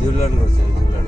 জুলান করছে জুলান।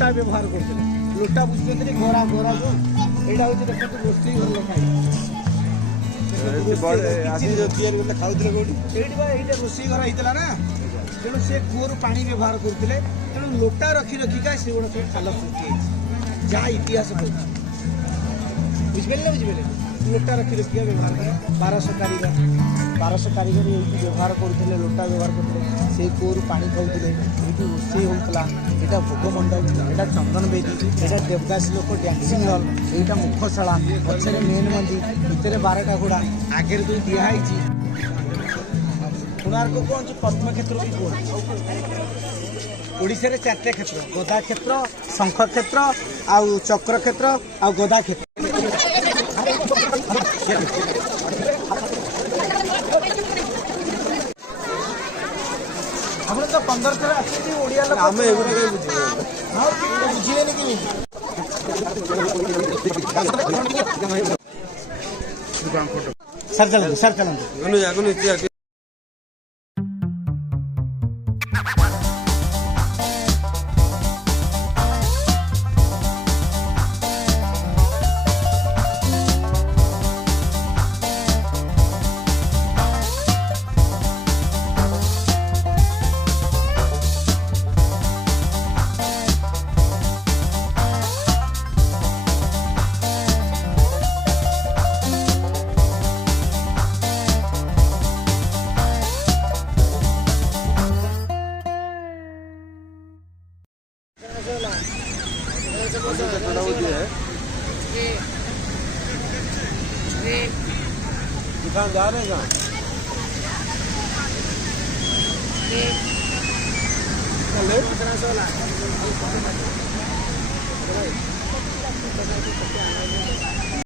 लोटा व्यवहार करते लोटा बुझे गोरा गोरा को यहाँ हूँ देखते रोषे घर रोषे घर होता ना तेणु से कूर पा व्यवहार करते तेणु लोटा रखी रखिका से गुड़ा सब खाल सृष्टि जहाँ इतिहास बुझे ना बुझे लोटा रखी रखिका व्यवहार कर 1200 कारीगर ये व्यवहार करते लोटा व्यवहार करते से कूर पा खाऊे ये रोषे होता यहाँ भोग मंडप यहाँ चंदन बेदी यहाँ देवदासी लोक डांसिंग हल यहाँ मुखशाला पछे मेन मंदिर भितर 12टा घोड़ा आगे जो दिखाई कोणार्क कौन पद्मक्षेत्र भी कहते ओडिशा 4टे क्षेत्र गदा क्षेत्र शंख क्षेत्र आउ चक्र क्षेत्र आउ गदा क्षेत्र हम तो 15 थर ओडिया लोग आम बुझे सर चलते सर चलते दुकान जा रहे हैं कहाँ